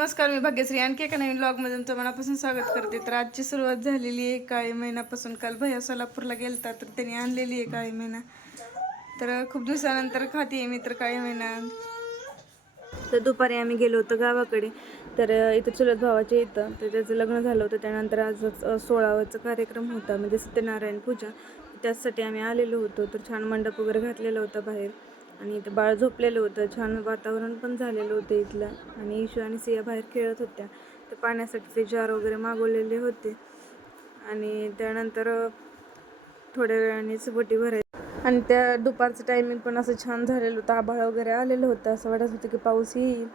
नमस्कार मी भाग्यश्री. आणखी एका नवीन ब्लॉगमध्ये तुमचं मनापासून स्वागत करते. तर आजची सुरुवात झालेली आहे काळी महिन्यापासून. काल भैया सोलापूरला गेलता तर त्यांनी आणलेली आहे काळी महिना. तर खूप दिवसानंतर खाते मी तर काळी महिना. तर दुपारी आम्ही गेलो होतो गावाकडे. तर इथं चुलत भावाच्या इथं. तर त्याचं लग्न झालं होतं. त्यानंतर आज सोळावाचा कार्यक्रम होता. म्हणजे सत्यनारायण पूजा. त्याचसाठी आम्ही आलेलो होतो. तर छान मंडप वगैरे घातलेला होता बाहेर. आणि इथं बाळ झोपलेलं होतं. छान वातावरण पण झालेलं होतं इथलं. आणि ईशू आणि सिया बाहेर खेळत होत्या. तर पाण्यासाठी ते जार वगैरे मागवलेले होते. आणि त्यानंतर थोड्या वेळानेच बोटी भरायची. आणि त्या दुपारचं टायमिंग पण असं छान झालेलं होतं. आभाळ वगैरे आलेलं होतं. असं वाटत होतं की पाऊस येईल.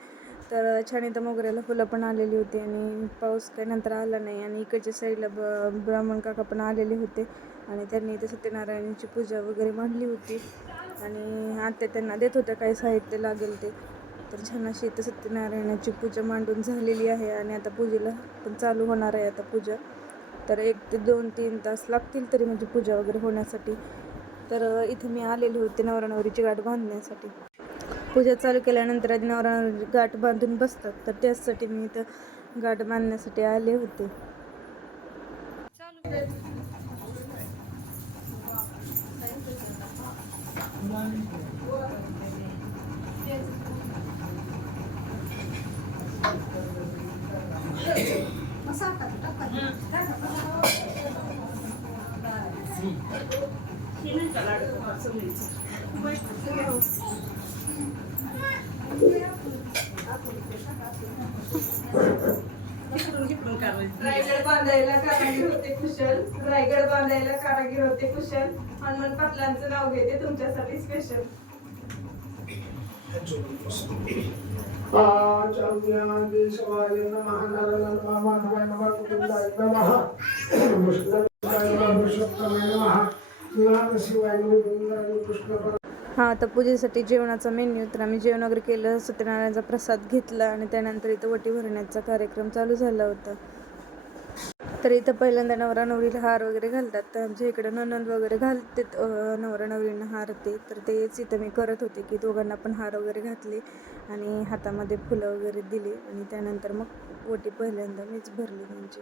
तर छान इथं मोगऱ्याला फुलं पण आलेली होती. आणि पाऊस काही नंतर आला नाही. आणि इकडच्या साईडला ब ब्राह्मण काका पण आलेले होते. आणि त्यांनी इथे सत्यनारायणाची पूजा वगैरे मांडली होती. आणि आता त्यांना देत होत्या काही साहित्य लागेल ते. तर छान अशी इथं सत्यनारायणाची पूजा मांडून झालेली आहे आणि आता पूजेला पण चालू होणार आहे आता पूजा. तर एक ते दोन तीन तास लागतील तरी म्हणजे पूजा वगैरे होण्यासाठी. तर इथे मी आलेले होते नवरा नवरीची गाठ बांधण्यासाठी. पूजा चालू केल्यानंतर आधी नवरानवरीची नवरी गाठ बांधून बसतात. तर त्याचसाठी मी इथं गाठ बांधण्यासाठी आले होते. रायगड बांधायला कारागीर होते कुशल. रायगड बांधायला कारागीर होते कुशल. हनुमान पाटलांचं नाव घेते तुमच्यासाठी स्पेशल हां आता पूजेसाठी जेवणाचा मेन्यू तर आम्ही जेवण वगैरे केलं. सत्यनारायणाचा प्रसाद घेतला आणि त्यानंतर इथं वटी भरण्याचा कार्यक्रम चालू झाला होता. तर इथं पहिल्यांदा नवरा नवरीला हार वगैरे घालतात. तर आमच्या इकडं ननंद वगैरे घालते नवरा नवरींना हार ते. तर तेच इथं मी करत होते की दोघांना पण हार वगैरे घातले आणि हातामध्ये फुलं वगैरे दिली आणि त्यानंतर मग वटी पहिल्यांदा मीच भरली त्यांची.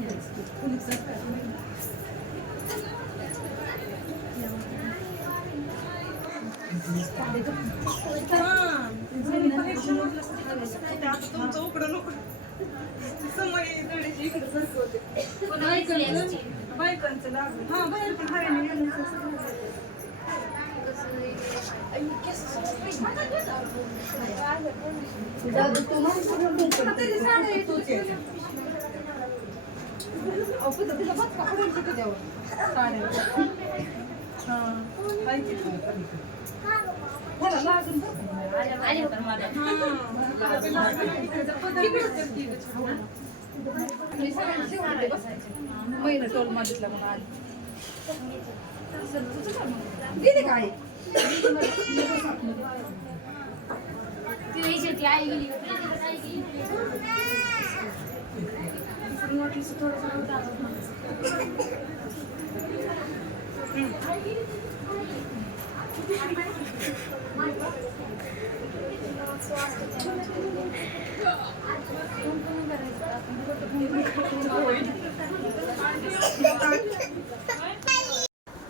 बायकांचं लागलं हा बाहेर पण हरियाणा तिला महिना टोल मागितला म्हणून आली गेले काय ती आई गेली.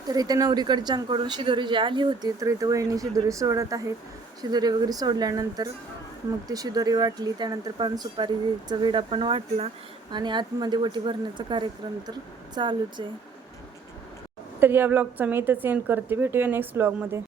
तर इथे नवरीकडच्यांकडून शिदोरी जी आली होती तर इथं वहिनी शिदोरी सोडत आहेत. शिदोरी वगैरे सोडल्यानंतर मग ती शिदोरी वाटली त्यानंतर पान सुपारीचा विडा पण वाटला आणि आतमध्ये वटी भरण्याचा कार्यक्रम तर चालूच आहे. तर या ब्लॉगचा मी इथंच एंड करते. भेटूया नेक्स्ट ब्लॉगमध्ये